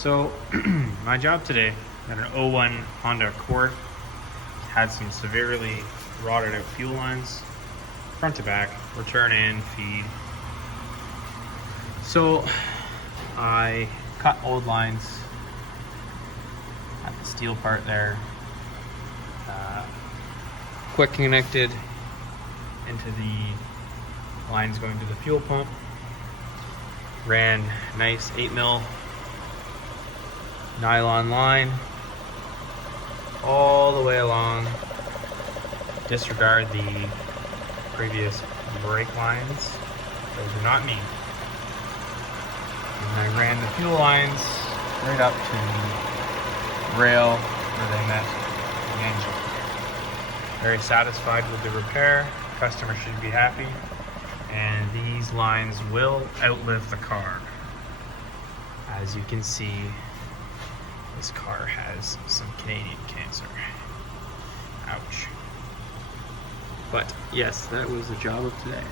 So my job today at an '01 Honda Accord had some severely rotted out fuel lines, front to back, return in, feed. So I cut old lines at the steel part there, quick connected into the lines going to the fuel pump, ran nice 8mm nylon line all the way along. Disregard the previous brake lines, those are not me. And I ran the fuel lines right up to the rail where they met the engine. Very satisfied with the repair. Customer should be happy, and these lines will outlive the car. As you can see, this car has some Canadian cancer. Ouch. But yes, that was the job of today.